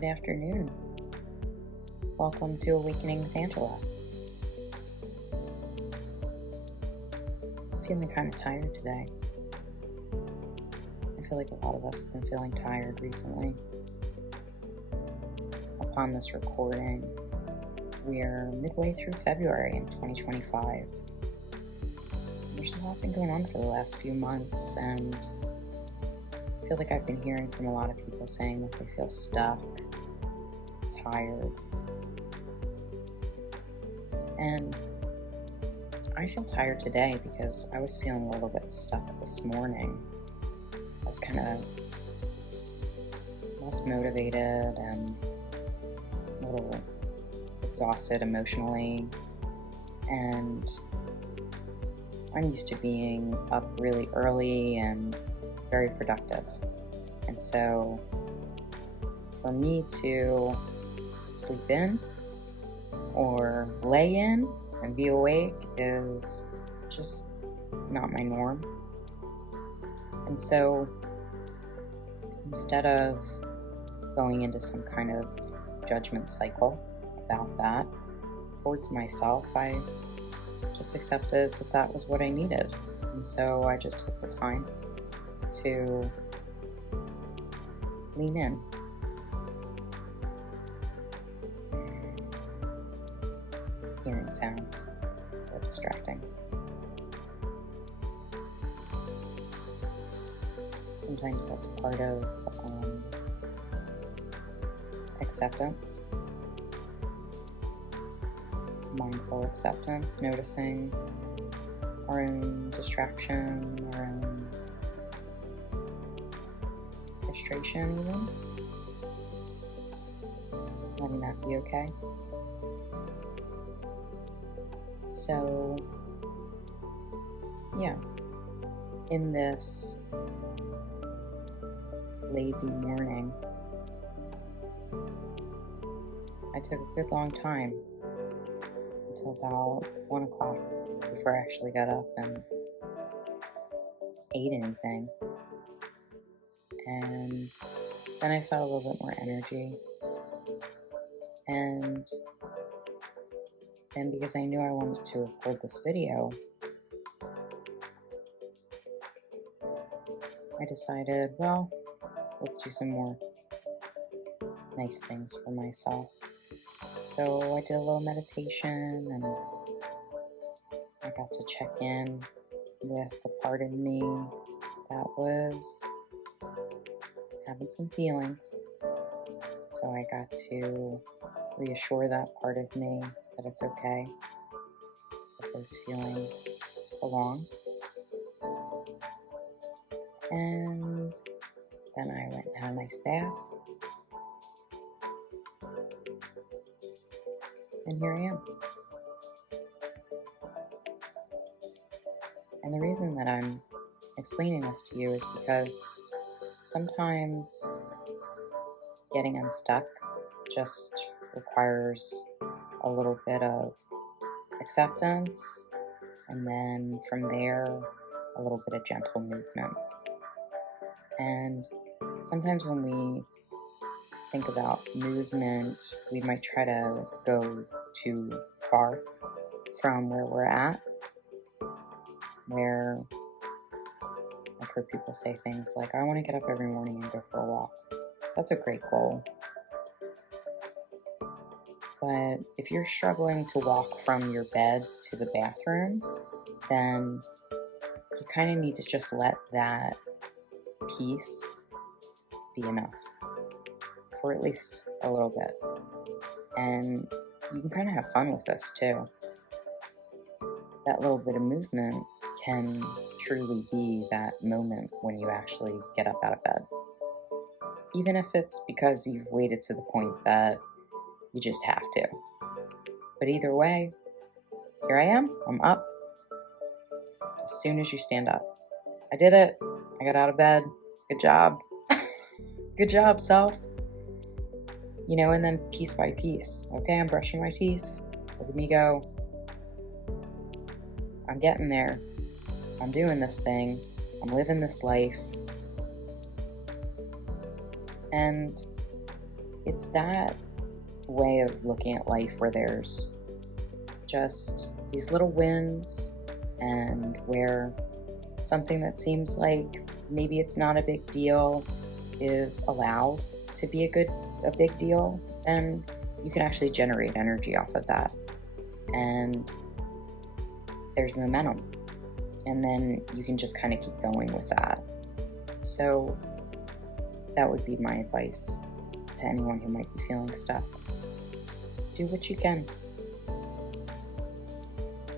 Good afternoon. Welcome to Awakening with Angela. I'm feeling kind of tired today. I feel like a lot of us have been feeling tired recently. Upon this recording, we're midway through February in 2025. There's a lot been going on for the last few months, and I feel like I've been hearing from a lot of people saying that they feel stuck, tired, and I feel tired today because I was feeling a little bit stuck this morning. I was kind of less motivated and a little exhausted emotionally, and I'm used to being up really early and very productive. And so for me to sleep in or lay in and be awake is just not my norm. And so instead of going into some kind of judgment cycle about that towards myself, I just accepted that that was what I needed. And so I just took the time to lean in. Hearing sounds so distracting. Sometimes that's part of acceptance, mindful acceptance, noticing our own distraction, our own frustration even, letting that be okay. So, yeah, in this lazy morning, I took a good long time until about 1 o'clock before I actually got up and ate anything. And then I felt a little bit more energy. And then because I knew I wanted to record this video, I decided, well, let's do some more nice things for myself. So I did a little meditation, and I got to check in with the part of me that was having some feelings. So I got to reassure that part of me that it's okay, that those feelings belong. And then I went and had a nice bath. And here I am. And the reason that I'm explaining this to you is because sometimes getting unstuck just requires a little bit of acceptance, and then from there, a little bit of gentle movement. And sometimes when we think about movement, we might try to go too far from where we're at, where I've heard people say things like, I want to get up every morning and go for a walk. That's a great goal. But if you're struggling to walk from your bed to the bathroom, then you kind of need to just let that piece be enough for at least a little bit. And you can kind of have fun with this too. That little bit of movement can truly be that moment when you actually get up out of bed. Even if it's because you've waited to the point that you just have to. But either way, here I am, I'm up. As soon as you stand up. I did it. I got out of bed. Good job. Good job, self. And then piece by piece. Okay, I'm brushing my teeth. Look at me go. I'm getting there. I'm doing this thing. I'm living this life. And it's that way of looking at life where there's just these little wins, and where something that seems like maybe it's not a big deal is allowed to be a big deal, then you can actually generate energy off of that. And there's momentum. And then you can just kind of keep going with that. So that would be my advice to anyone who might be feeling stuck. Do what you can.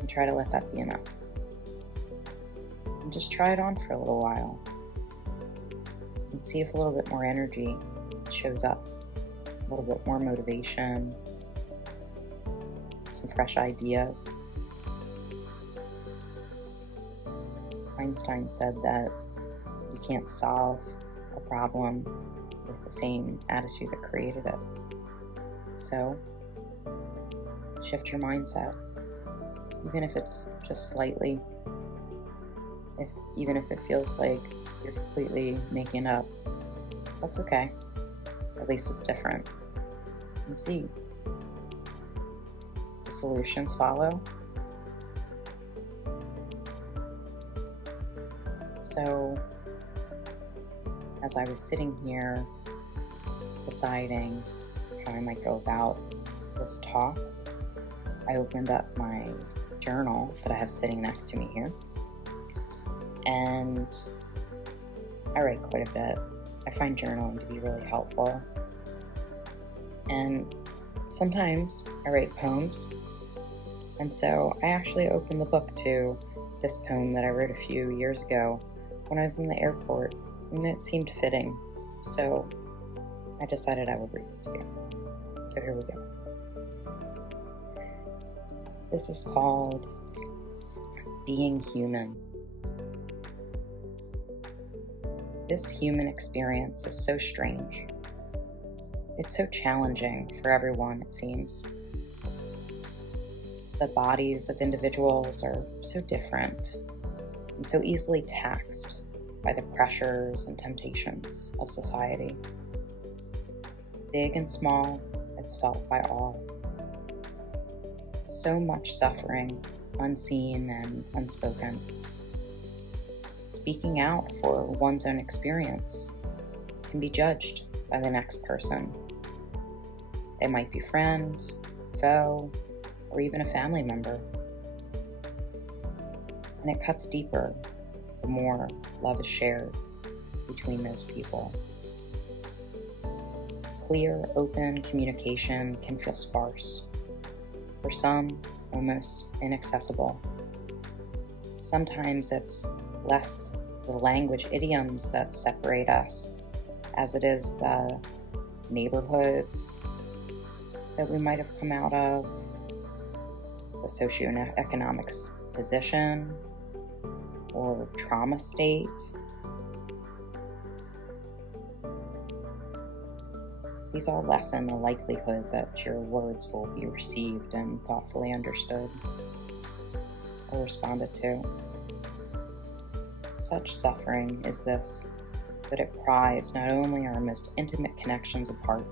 And try to let that be enough. And just try it on for a little while. And see if a little bit more energy shows up. A little bit more motivation. Some fresh ideas. Einstein said that you can't solve a problem with the same attitude that created it. So, shift your mindset, even if it's just slightly. Even if it feels like you're completely making it up, that's okay. At least it's different. And see, the solutions follow. So, as I was sitting here deciding how I might go about this talk, I opened up my journal that I have sitting next to me here, and I write quite a bit. I find journaling to be really helpful, and sometimes I write poems, and so I actually opened the book to this poem that I wrote a few years ago when I was in the airport, and it seemed fitting, so I decided I would read it to you. So here we go. This is called Being Human. This human experience is so strange. It's so challenging for everyone, it seems. The bodies of individuals are so different and so easily taxed by the pressures and temptations of society. Big and small, it's felt by all. So much suffering, unseen and unspoken. Speaking out for one's own experience can be judged by the next person. They might be friend, foe, or even a family member. And it cuts deeper the more love is shared between those people. Clear, open communication can feel sparse. For some, almost inaccessible. Sometimes it's less the language idioms that separate us as it is the neighborhoods that we might have come out of, the socioeconomic position or trauma state. These all lessen the likelihood that your words will be received and thoughtfully understood or responded to. Such suffering is this, that it pries not only our most intimate connections apart,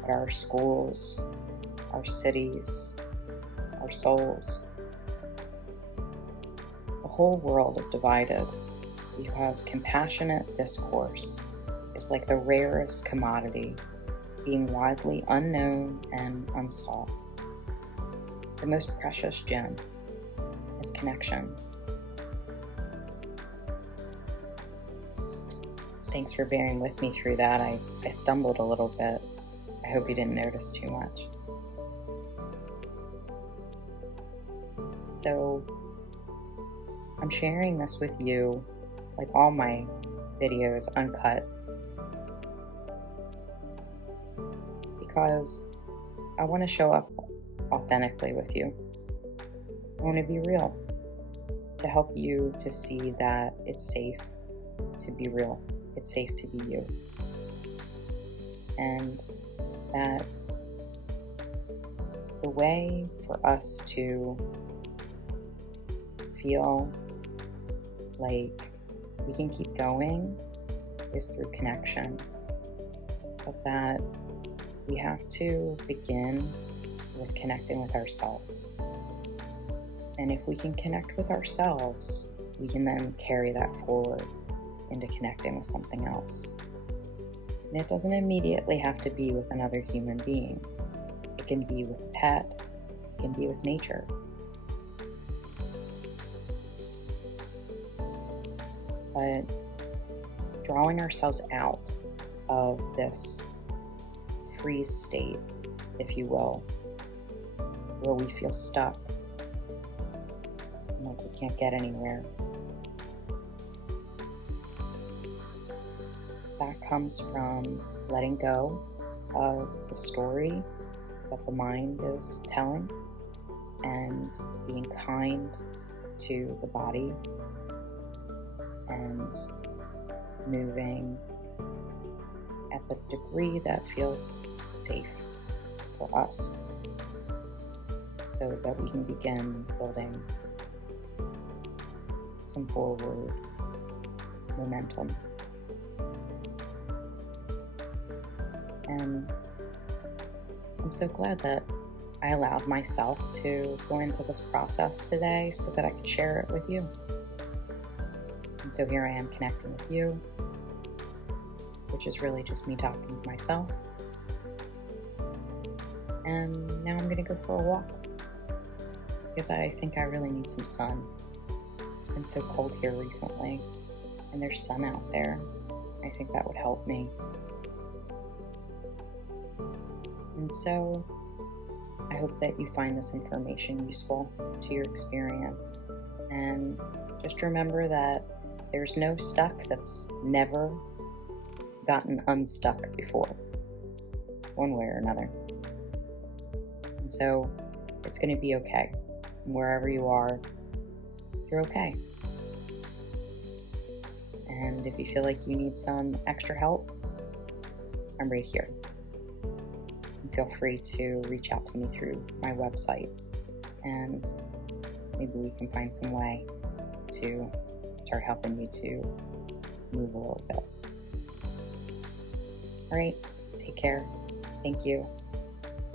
but our schools, our cities, our souls. The whole world is divided because compassionate discourse is like the rarest commodity, being widely unknown and unsought. The most precious gem is connection. Thanks for bearing with me through that. I stumbled a little bit. I hope you didn't notice too much. So, I'm sharing this with you, like all my videos, uncut, because I want to show up authentically with you. I want to be real, to help you to see that it's safe to be real. It's safe to be you. And that the way for us to feel like we can keep going is through connection. But that we have to begin with connecting with ourselves. And if we can connect with ourselves, we can then carry that forward into connecting with something else. And it doesn't immediately have to be with another human being. It can be with a pet, it can be with nature. But drawing ourselves out of this freeze state, if you will, where we feel stuck, and like we can't get anywhere, that comes from letting go of the story that the mind is telling and being kind to the body and moving at the degree that feels safe for us so that we can begin building some forward momentum. And I'm so glad that I allowed myself to go into this process today so that I could share it with you. And so here I am connecting with you, which is really just me talking to myself. And now I'm gonna go for a walk because I think I really need some sun. It's been so cold here recently, and there's sun out there. I think that would help me. And so I hope that you find this information useful to your experience. And just remember that there's no stuck that's never gotten unstuck before, one way or another. And so it's going to be okay. And wherever you are, you're okay. And if you feel like you need some extra help, I'm right here. And feel free to reach out to me through my website, and maybe we can find some way to start helping you to move a little bit. All right, take care. Thank you.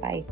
Bye.